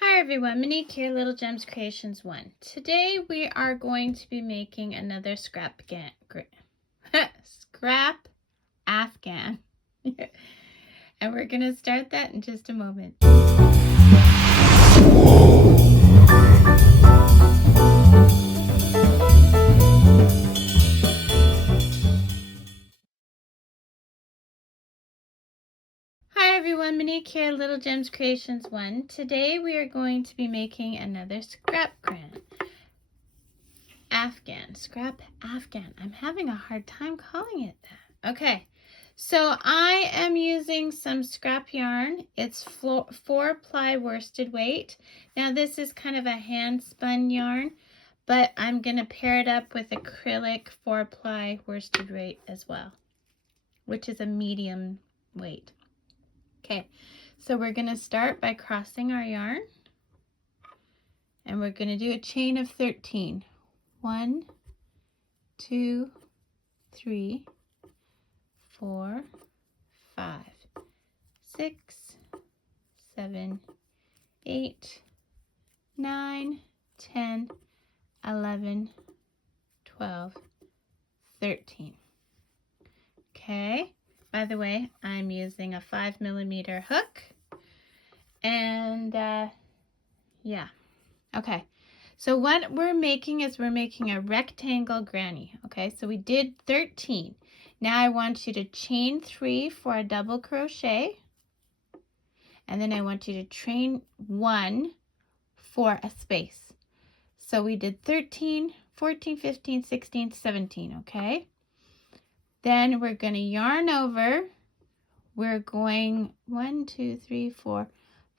Hi everyone, Monique here, Little Gems Creations 1. Today we are going to be making another scrap Afghan. And we're going to start that in just a moment. Hi everyone, Monique here, Little Gems Creations 1. Today we are going to be making another scrap Afghan. I'm having a hard time calling it that. Okay, so I am using some scrap yarn. It's 4-ply worsted weight. Now this is kind of a hand spun yarn, but I'm going to pair it up with acrylic 4-ply worsted weight as well, which is a medium weight. Okay, so we're going to start by crossing our yarn, and we're going to do a chain of 13. 1, 2, 3, 4, 5, 6, 7, 8, 9, 10, 11, 12, 13. Okay, by the way, I'm using a 5mm hook, and yeah, okay. So what we're making is we're making a rectangle granny. Okay, so we did 13. Now I want you to chain 3 for a double crochet, and then I want you to chain 1 for a space. So we did 13, 14, 15, 16, 17, okay? Then we're going to yarn over. We're going 1, 2, 3, 4,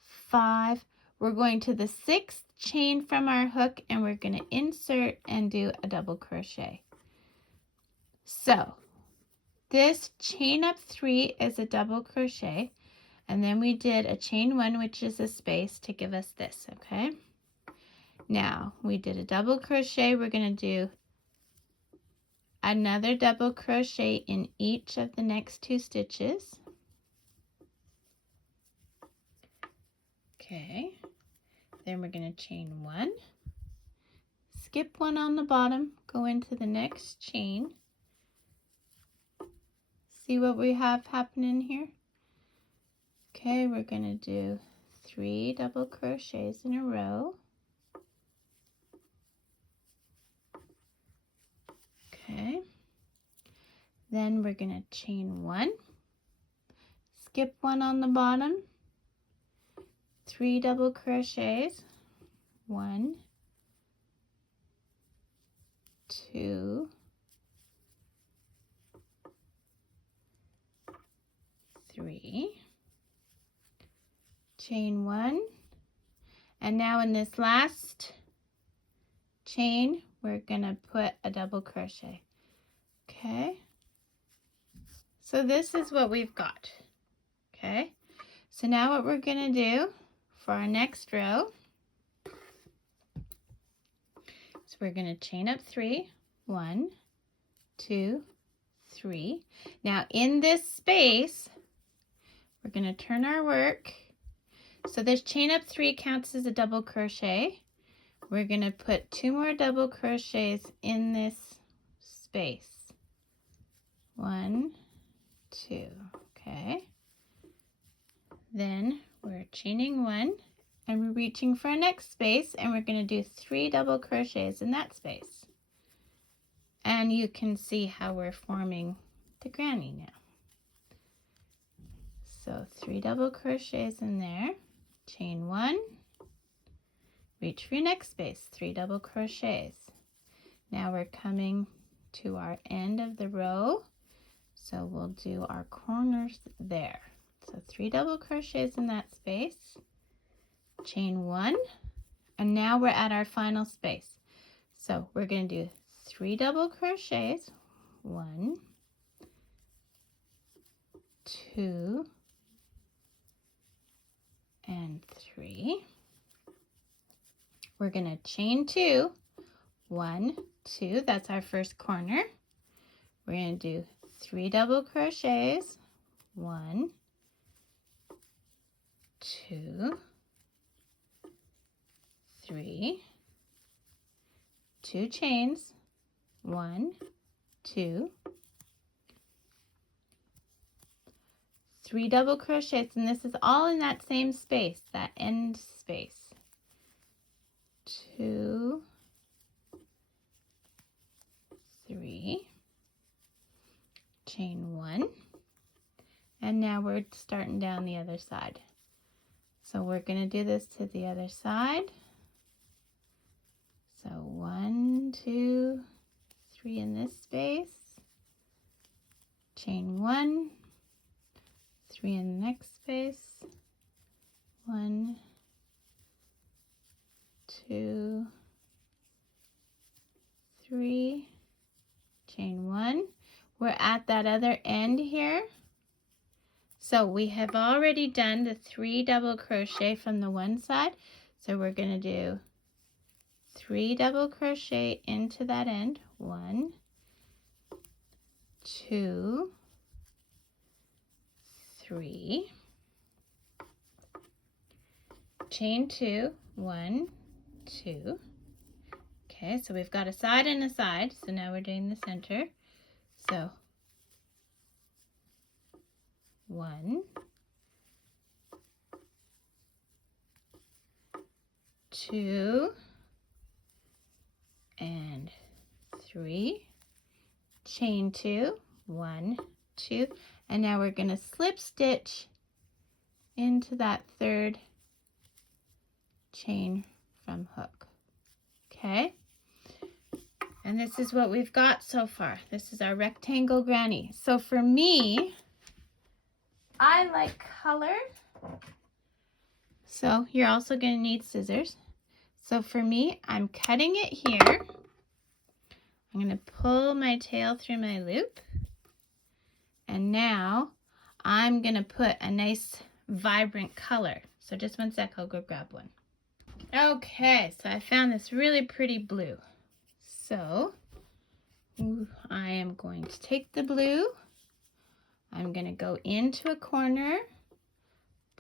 5. We're going to the 6th chain from our hook, and we're going to insert and do a double crochet. So this chain up 3 is a double crochet, and then we did a chain 1, which is a space, to give us this, okay? Now we did a double crochet. We're going to do another double crochet in each of the next 2 stitches. Okay, then we're going to chain 1, skip 1 on the bottom, go into the next chain. See what we have happening here? Okay, we're going to do 3 double crochets in a row. Okay, then we're going to chain 1, skip 1 on the bottom, 3 double crochets, 1, 2, 3, chain 1, and now in this last chain we're gonna put a double crochet. Okay, so this is what we've got. Okay, so now what we're gonna do for our next row is we're gonna chain up 3, 1, 2, 3. Now in this space we're gonna turn our work. So this chain up 3 counts as a double crochet. We're going to put 2 more double crochets in this space. 1, 2, okay. Then we're chaining 1, and we're reaching for our next space, and we're going to do 3 double crochets in that space. And you can see how we're forming the granny now. So 3 double crochets in there, chain 1, reach for your next space, 3 double crochets. Now we're coming to our end of the row, so we'll do our corners there. So 3 double crochets in that space, chain 1, and now we're at our final space. So we're going to do 3 double crochets, 1, 2, and 3. We're going to chain 2, 1, 2, that's our first corner. We're going to do 3 double crochets, 1, 2, 3, 2 chains, 1, 2, 3 double crochets, and this is all in that same space, that end space. 2, 3, chain 1, and now we're starting down the other side. So we're going to do this to the other side. So 1, 2, 3 in this space, chain 1, 3 in the next space, 1, 2, 3, chain 1. We're at that other end here. So we have already done the 3 double crochet from the one side. So we're going to do 3 double crochet into that end. 1, 2, 3, chain 2, 1, 2. Okay, so we've got a side and a side. So now we're doing the center. So 1, 2, and 3, chain 2, 1, 2, and now we're going to slip stitch into that third chain from hook. Okay, and this is what we've got so far. This is our rectangle granny. So for me, I like color, so you're also going to need scissors. So for me, I'm cutting it here. I'm going to pull my tail through my loop, and now I'm going to put a nice vibrant color. So just one sec, I'll go grab one. Okay, so I found this really pretty blue. So I am going to take the blue, I'm going to go into a corner,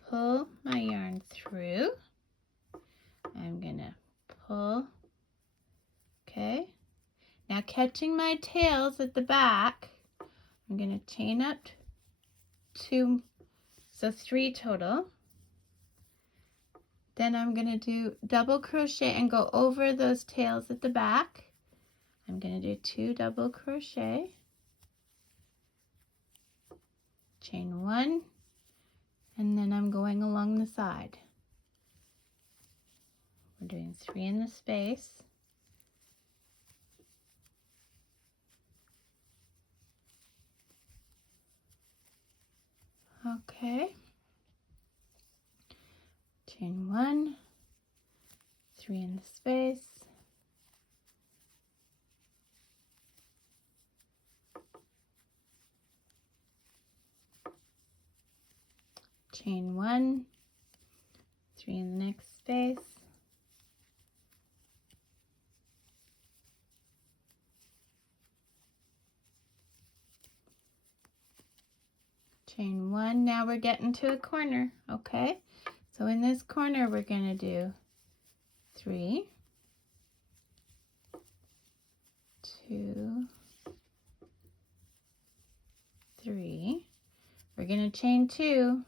pull my yarn through, I'm going to pull, okay. Now catching my tails at the back, I'm going to chain up 2, so 3 total. Then I'm going to do double crochet and go over those tails at the back. I'm going to do 2 double crochet, chain 1, and then I'm going along the side. We're doing 3 in the space. Okay. Chain 1, 3 in the space. Chain 1, 3 in the next space. Chain 1, now we're getting to a corner, okay? So in this corner we're going to do 3, 2, 3. We're going to chain 2,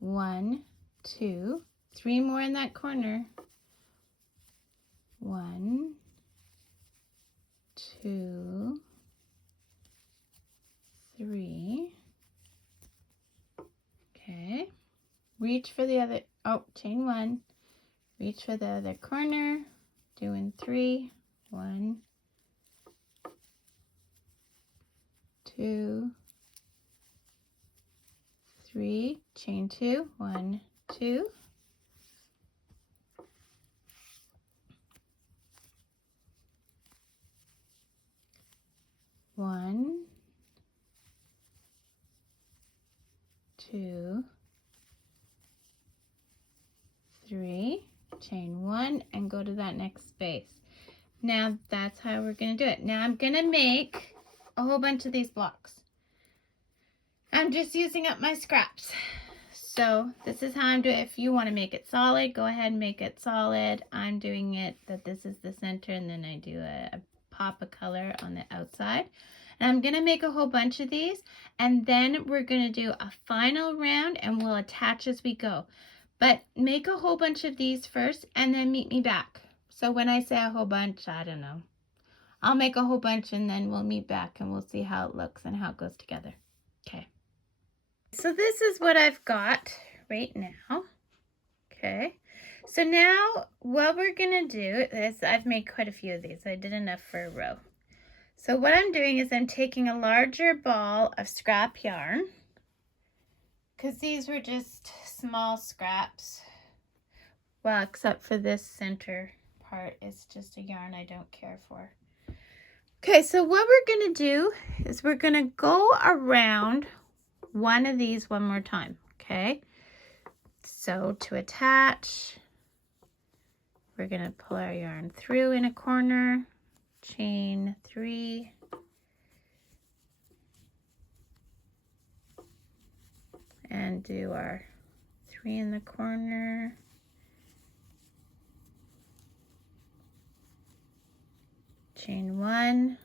1, 2, 3 more in that corner, 1, 2, 3. Okay, reach for the other, oh, chain 1, reach for the other corner, doing 3, 1, 2, 3, chain 2, 1, 2. One, 2, 3, chain 1, and go to that next space. Now that's how we're going to do it. Now I'm going to make a whole bunch of these blocks. I'm just using up my scraps. So this is how I'm doing. If you want to make it solid, go ahead and make it solid. I'm doing it that this is the center, and then I do a pop of color on the outside. And I'm going to make a whole bunch of these, and then we're going to do a final round, and we'll attach as we go. But make a whole bunch of these first, and then meet me back. So when I say a whole bunch, I don't know. I'll make a whole bunch, and then we'll meet back, and we'll see how it looks and how it goes together. Okay. So this is what I've got right now. Okay. So now what we're going to do is, I've made quite a few of these. I did enough for a row. So what I'm doing is I'm taking a larger ball of scrap yarn, because these were just small scraps. Well, except for this center part, it's just a yarn I don't care for. Okay, so what we're going to do is we're going to go around one of these one more time, okay? So to attach, we're going to pull our yarn through in a corner, chain 3, and do our 3 in the corner, chain 1,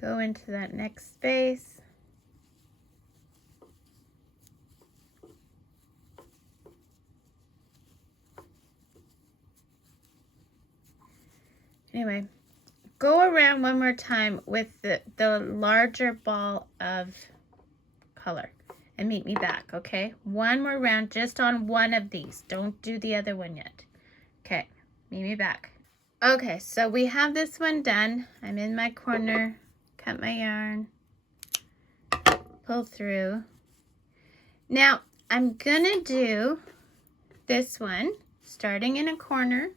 go into that next space, anyway, go around one more time with the larger ball of color and meet me back, okay? One more round just on one of these. Don't do the other one yet. Okay, meet me back. Okay, so we have this one done. I'm in my corner, cut my yarn, pull through. Now, I'm gonna do this one, starting in a corner.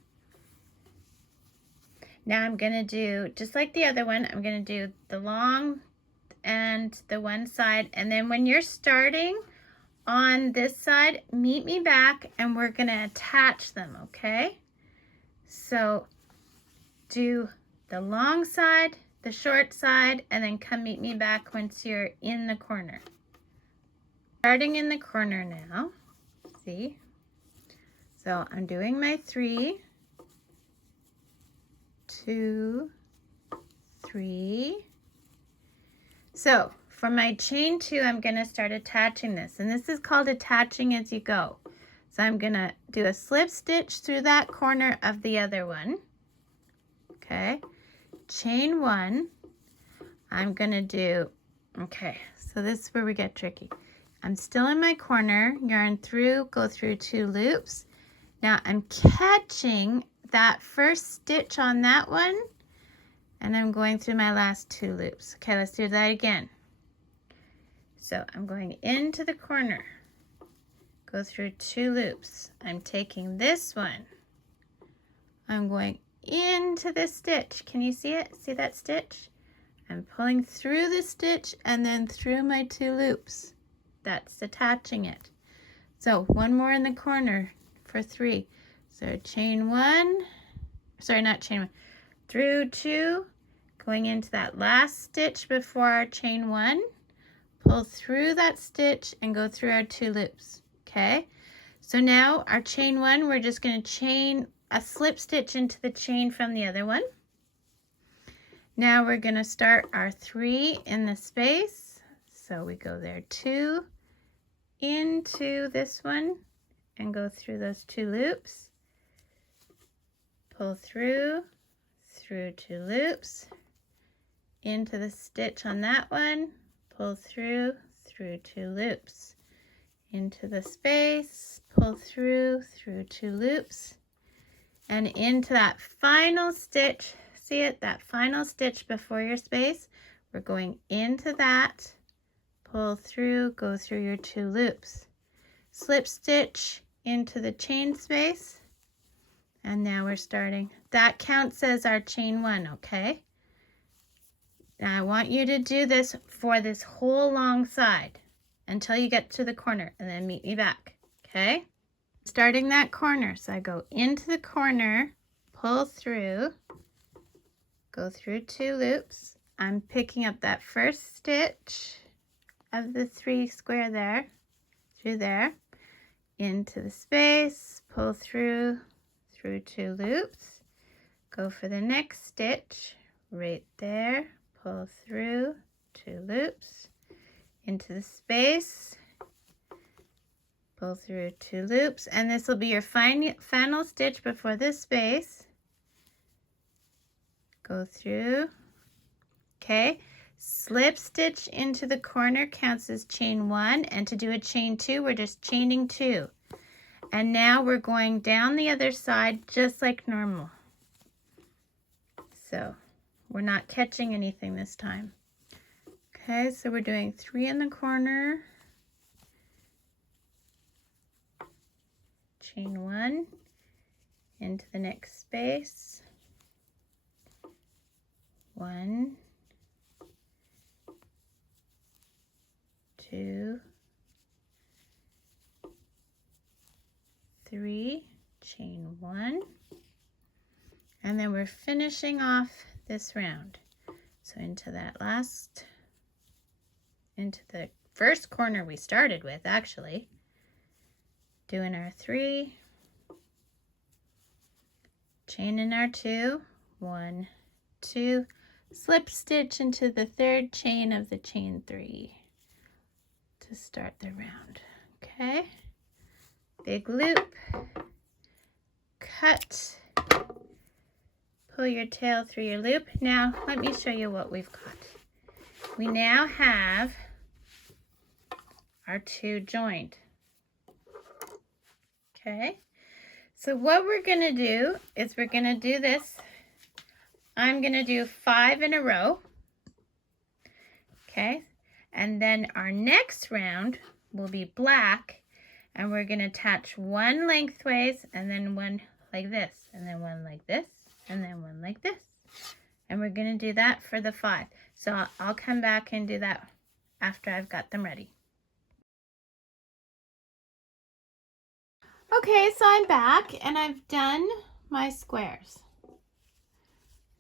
Now I'm gonna do, just like the other one, I'm gonna do the long and the one side, and then when you're starting on this side, meet me back and we're gonna attach them, okay? So do the long side, the short side, and then come meet me back once you're in the corner. Starting in the corner now, see? So I'm doing my 3, 2, 3. So for my chain 2, I'm going to start attaching this, and this is called attaching as you go. So I'm going to do a slip stitch through that corner of the other one. Okay, chain 1. I'm going to do, okay, so this is where we get tricky. I'm still in my corner, yarn through, go through 2 loops. Now I'm catching that first stitch on that one, and I'm going through my last 2 loops. Okay, let's do that again. So I'm going into the corner, go through 2 loops. I'm taking this one, I'm going into this stitch. Can you see it? See that stitch? I'm pulling through the stitch and then through my 2 loops. That's attaching it. So one more in the corner for 3. So chain 1, sorry, not chain 1, through 2, going into that last stitch before our chain 1, pull through that stitch and go through our 2 loops. Okay, so now our chain 1, we're just going to chain a slip stitch into the chain from the other one. Now we're going to start our 3 in the space. So we go there, 2 into this one and go through those 2 loops. Pull through 2 loops, into the stitch on that one, pull through 2 loops, into the space, pull through 2 loops, and into that final stitch. See it? That final stitch before your space, we're going into that, pull through, go through your 2 loops, slip stitch into the chain space, and now we're starting. That counts as our chain 1, okay? Now I want you to do this for this whole long side until you get to the corner, and then meet me back, okay? Starting that corner, so I go into the corner, pull through, go through 2 loops. I'm picking up that first stitch, of the 3 square there, through there, into the space, pull through 2 loops, go for the next stitch right there, pull through 2 loops, into the space, pull through 2 loops, and this will be your final stitch before this space. Go through, okay, slip stitch into the corner counts as chain 1, and to do a chain 2 we're just chaining 2, and now we're going down the other side just like normal, so we're not catching anything this time. Okay, so we're doing 3 in the corner, chain 1 into the next space, 1, 2, 3, chain 1, and then we're finishing off this round. So into the first corner we started with, actually, doing our 3, chaining our 2, 1, 2, slip stitch into the 3rd chain of the chain 3 to start the round. Okay, big loop, cut, pull your tail through your loop. Now let me show you what we've got. We now have our 2 joined. Okay, so what we're going to do is we're going to do this. I'm going to do 5 in a row. Okay, and then our next round will be black, and we're going to attach 1 lengthways, and then 1 like this, and then 1 like this, and then 1 like this. And we're going to do that for the 5. So I'll come back and do that after I've got them ready. Okay, so I'm back and I've done my squares.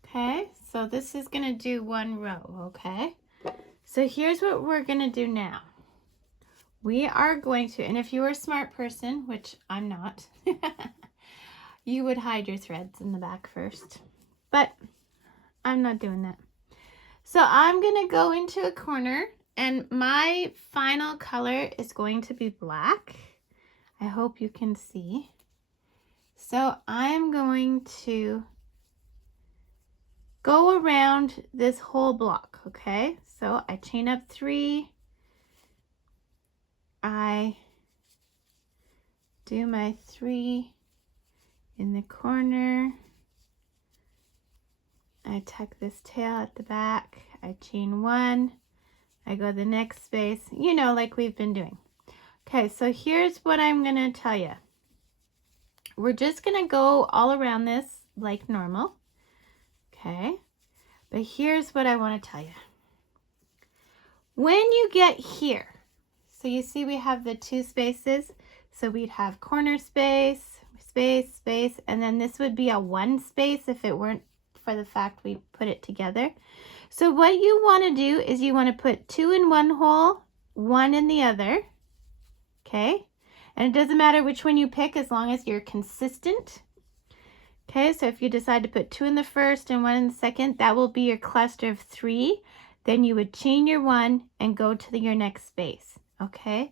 Okay, so this is going to do 1 row, okay? So here's what we're going to do now. We are going to, and if you were a smart person, which I'm not, you would hide your threads in the back first, but I'm not doing that. So I'm going to go into a corner, and my final color is going to be black. I hope you can see. So I'm going to go around this whole block, okay? So I chain up 3. I do my 3 in the corner. I tuck this tail at the back. I chain 1. I go the next space, you know, like we've been doing. Okay, so here's what I'm going to tell you. We're just going to go all around this like normal. Okay, but here's what I want to tell you. When you get here, so you see we have the 2 spaces. So we'd have corner space, space, space, and then this would be a 1 space if it weren't for the fact we put it together. So what you want to do is you want to put 2 in one hole, 1 in the other. Okay, and it doesn't matter which one you pick as long as you're consistent. Okay, so if you decide to put 2 in the first and 1 in the second, that will be your cluster of 3. Then you would chain your 1 and go to your next space. Okay,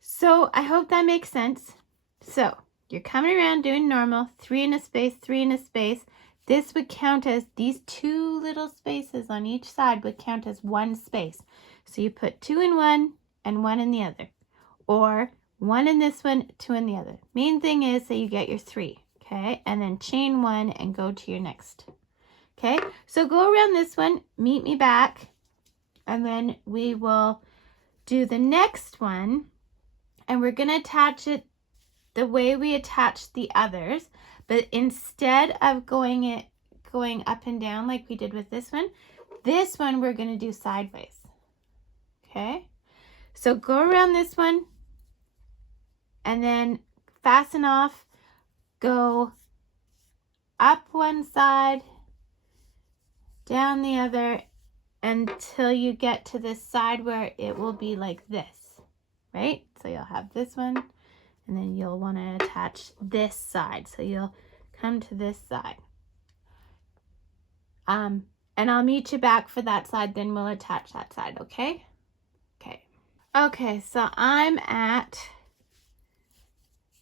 so I hope that makes sense. So you're coming around doing normal, 3 in a space, 3 in a space. This would count as, these 2 little spaces on each side would count as 1 space. So you put 2 in one and 1 in the other, or 1 in this one, 2 in the other. Main thing is that you get your 3, okay? And then chain 1 and go to your next. Okay, so go around this one, meet me back, and then we will do the next one, and we're going to attach it the way we attach the others, but instead of going up and down like we did with this one we're going to do sideways. Okay, so go around this one and then fasten off, go up one side, down the other, until you get to this side where it will be like this, right? So you'll have this one, and then you'll want to attach this side. So you'll come to this side. And I'll meet you back for that side, then we'll attach that side, okay? Okay. Okay, so I'm at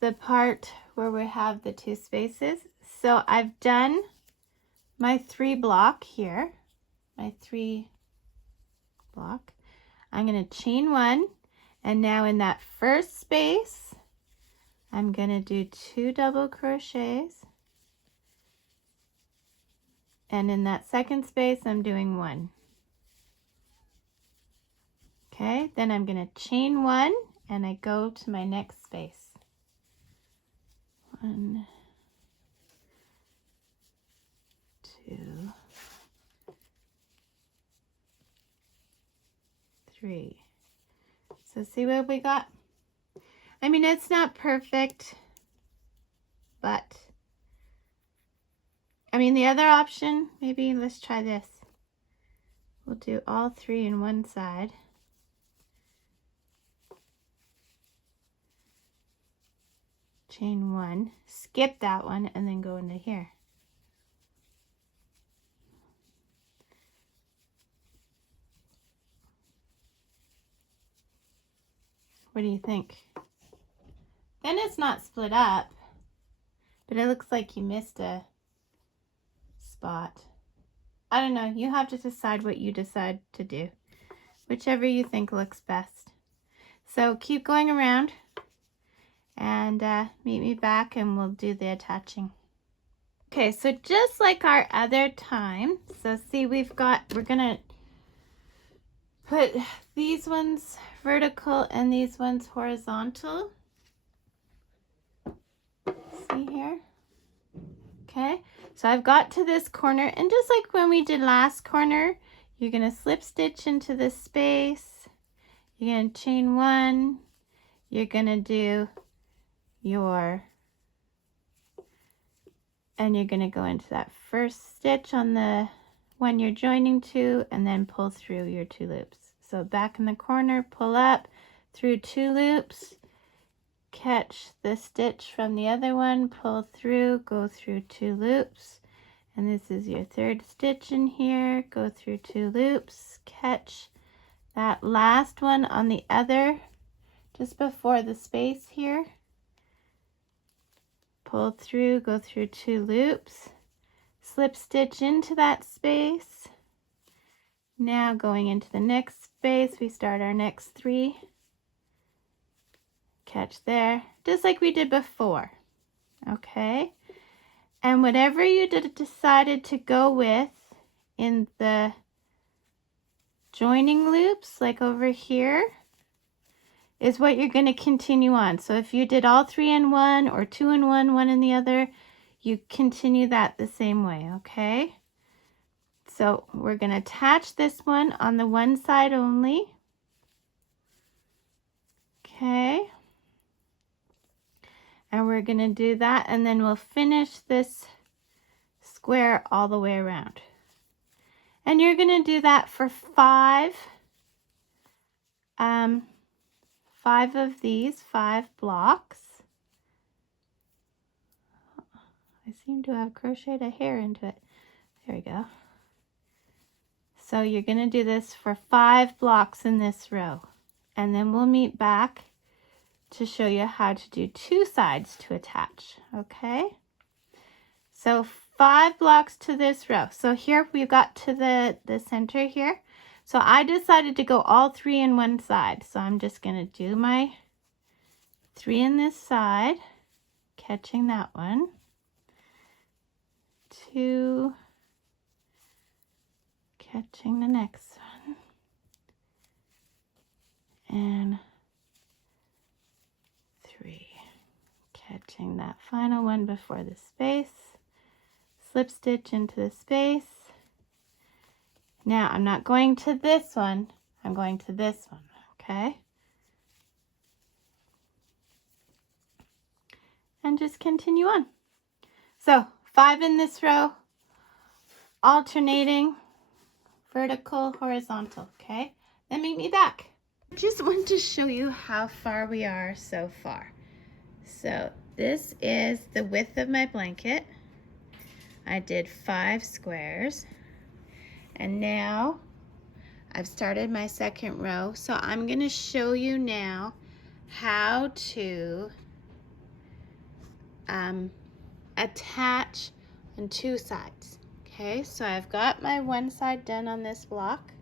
the part where we have the 2 spaces. So I've done my 3 block here, my 3 block. I'm going to chain 1, and now in that first space, I'm going to do 2 double crochets. And in that second space, I'm doing 1. Okay, then I'm going to chain 1 and I go to my next space. 1, 2, 3. So see what we got? I mean, it's not perfect, but I mean, the other option, maybe let's try this. We'll do all 3 in one side. Chain 1, skip that one, and then go into here. What do you think? Then it's not split up, but it looks like you missed a spot. I don't know, you have to decide what you decide to do, whichever you think looks best. So keep going around and meet me back and we'll do the attaching. Okay, so just like our other time, so see we're gonna put these ones vertical and these ones horizontal. See here? Okay, so I've got to this corner, and just like when we did last corner, you're gonna slip stitch into this space, you're gonna chain 1, you're gonna do and you're gonna go into that first stitch on the one you're joining to, and then pull through your 2 loops. So back in the corner, pull up through 2 loops, catch the stitch from the other one, pull through, go through 2 loops, and this is your 3rd stitch in here, go through 2 loops, catch that last one on the other, just before the space here, pull through, go through 2 loops, slip stitch into that space. Now going into the next space, we start our next 3. Catch there, just like we did before. Okay, and whatever you decided to go with in the joining loops, like over here, is what you're going to continue on. So if you did all 3 in one or 2 in one, 1 in the other, you continue that the same way, okay? So we're going to attach this one on the one side only. Okay. And we're going to do that, and then we'll finish this square all the way around. And you're going to do that for 5 of these 5 blocks. I seem to have crocheted a hair into it. There we go. So you're going to do this for 5 blocks in this row, and then we'll meet back to show you how to do 2 sides to attach. Okay, so 5 blocks to this row. So here we've got to the center here. So I decided to go all 3 in one side, so I'm just going to do my 3 in this side, catching that one, 2, catching the next one, and 3, catching that final one before the space, slip stitch into the space. Now I'm not going to this one, I'm going to this one, okay? And just continue on. So 5 in this row, alternating vertical, horizontal, okay? Then meet me back. I just want to show you how far we are so far. So this is the width of my blanket. I did 5 squares, and now I've started my second row. So I'm going to show you now how to attach on 2 sides. Okay, so I've got my one side done on this block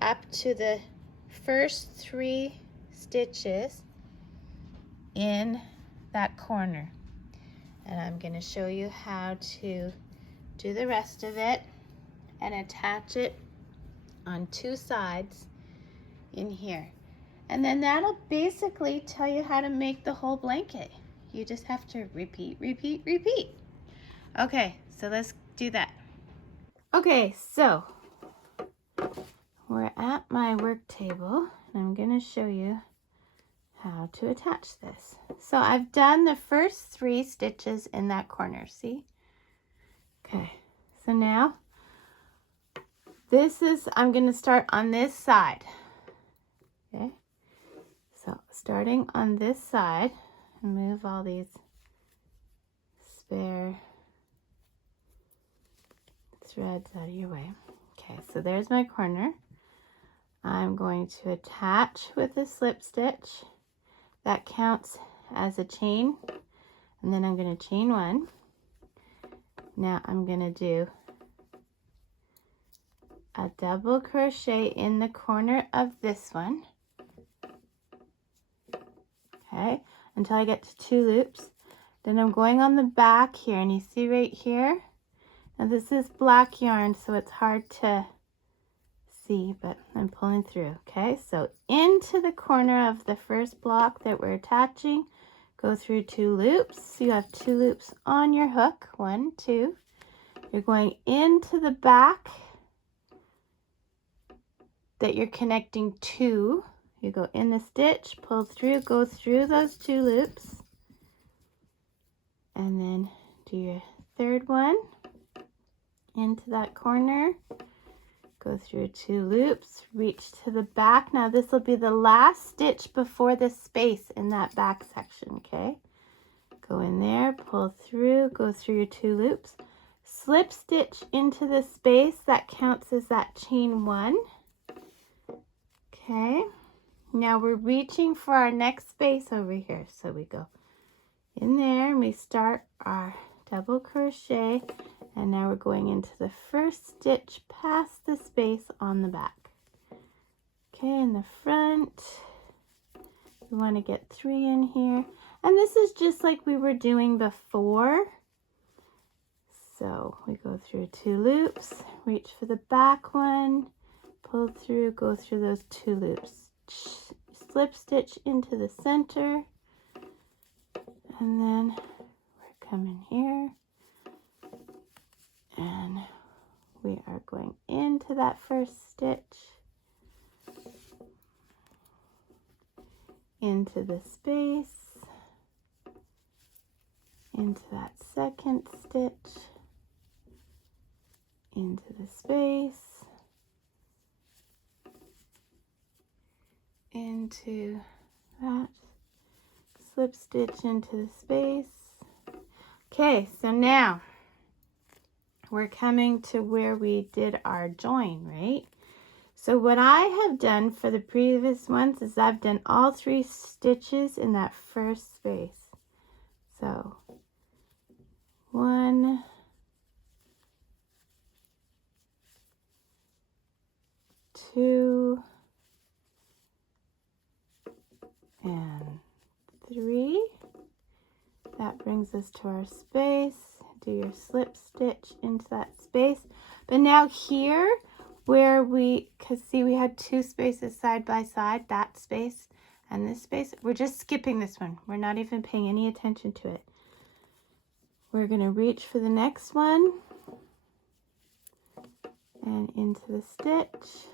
up to the first 3 stitches in that corner, and I'm going to show you how to do the rest of it and attach it on 2 sides in here, and then that'll basically tell you how to make the whole blanket. You just have to repeat, repeat, repeat. Okay, so let's do that. Okay, so we're at my work table, and I'm going to show you how to attach this. So I've done the first 3 stitches in that corner, see? Okay, so now I'm going to start on this side. Okay, so starting on this side, and move all these spare threads out of your way. Okay, so there's my corner. I'm going to attach with a slip stitch. That counts as a chain, and then I'm going to chain 1. Now I'm going to do a double crochet in the corner of this one, okay, until I get to 2 loops. Then I'm going on the back here, and you see right here, now this is black yarn, so it's hard to see, but I'm pulling through. Okay, so into the corner of the first block that we're attaching, go through 2 loops. So you have 2 loops on your hook, 1, 2. You're going into the back that you're connecting to. You go in the stitch, pull through, go through those 2 loops, and then do your third one into that corner, go through 2 loops, reach to the back. Now this will be the last stitch before the space in that back section, okay? Go in there, pull through, go through your 2 loops, slip stitch into the space. That counts as that chain 1. Okay, now we're reaching for our next space over here. So we go in there and we start our double crochet, and now we're going into the first stitch past the space on the back. Okay, in the front, we want to get 3 in here, and this is just like we were doing before. So we go through 2 loops, reach for the back one, pull through, go through those 2 loops, slip stitch into the center, and then we're coming here, and we are going into that first stitch, into the space, into that second stitch, into the space, into that, slip stitch into the space. Okay, so now we're coming to where we did our join, right? So what I have done for the previous ones is I've done all 3 stitches in that first space. So 1, 2, and 3. That brings us to our space. Do your slip stitch into that space. But now here, where because see we had 2 spaces side by side, that space and this space, we're just skipping this one. We're not even paying any attention to it. We're going to reach for the next one and into the stitch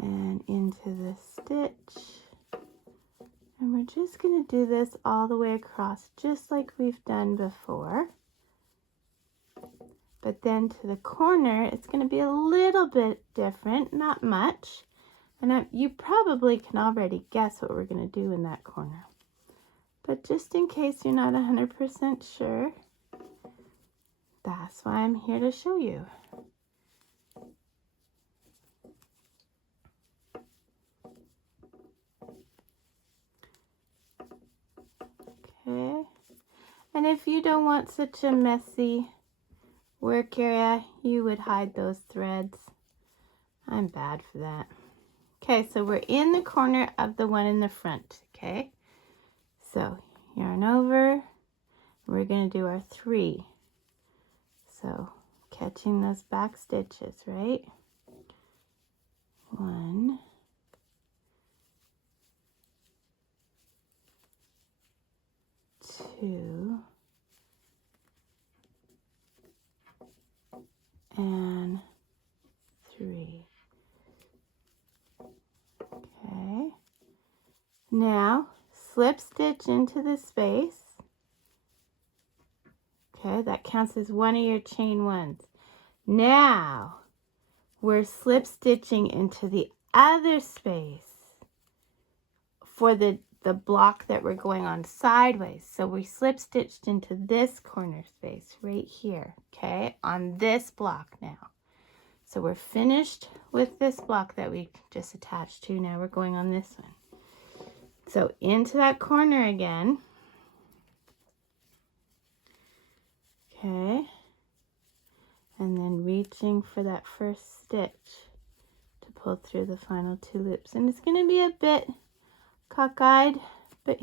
and into the stitch. And we're just going to do this all the way across, just like we've done before. But then to the corner, it's going to be a little bit different, not much. And you probably can already guess what we're going to do in that corner. But just in case you're not 100% sure, that's why I'm here to show you. Okay. And if you don't want such a messy work area, you would hide those threads. I'm bad for that. Okay, so we're in the corner of the one in the front, okay? So yarn over, we're going to do our 3. So catching those back stitches, right? 1, 2, and 3. Okay. Now slip stitch into the space. Okay, that counts as one of your chain ones. Now we're slip stitching into the other space for the block that we're going on sideways. So we slip stitched into this corner space right here, okay, on this block now. So we're finished with this block that we just attached to. Now we're going on this one. So into that corner again. Okay. And then reaching for that first stitch to pull through the final 2 loops. And it's going to be a bit cockeyed, but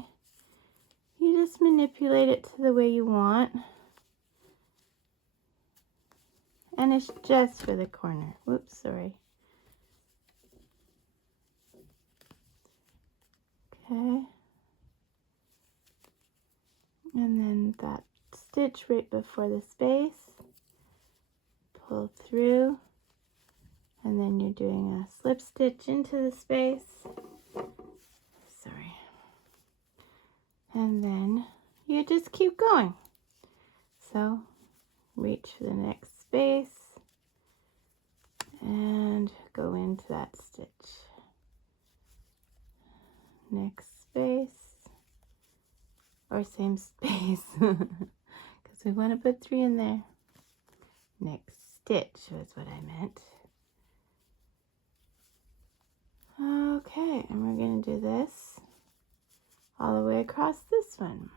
you just manipulate it to the way you want. And it's just for the corner. Whoops, sorry. Okay. And then that stitch right before the space. Pull through. And then you're doing a slip stitch into the space. Sorry. And then you just keep going. So reach for the next space and go into that stitch. Next space, or same space, because we want to put 3 in there. Next stitch was what I meant. Okay, and we're going to do this all the way across this one.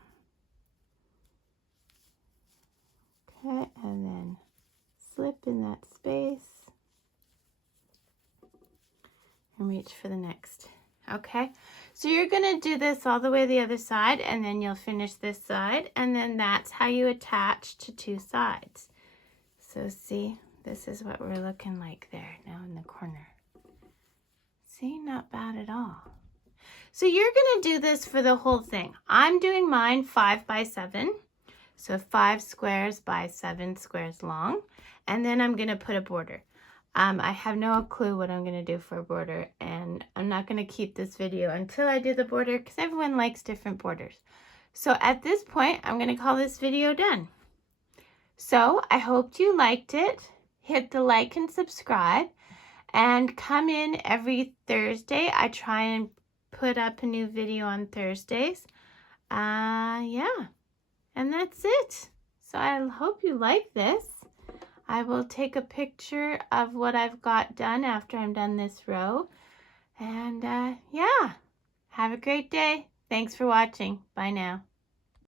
Okay, and then slip in that space and reach for the next. Okay, so you're going to do this all the way the other side, and then you'll finish this side, and then that's how you attach to 2 sides. So see, this is what we're looking like there now in the corner. See, not bad at all. So you're going to do this for the whole thing. I'm doing mine 5 by 7. So 5 squares by 7 squares long. And then I'm going to put a border. I have no clue what I'm going to do for a border. And I'm not going to keep this video until I do the border because everyone likes different borders. So at this point, I'm going to call this video done. So I hope you liked it. Hit the like and subscribe. And come in every Thursday. I try and put up a new video on Thursdays. Yeah. And that's it. So I hope you like this. I will take a picture of what I've got done after I'm done this row. And yeah. Have a great day. Thanks for watching. Bye now.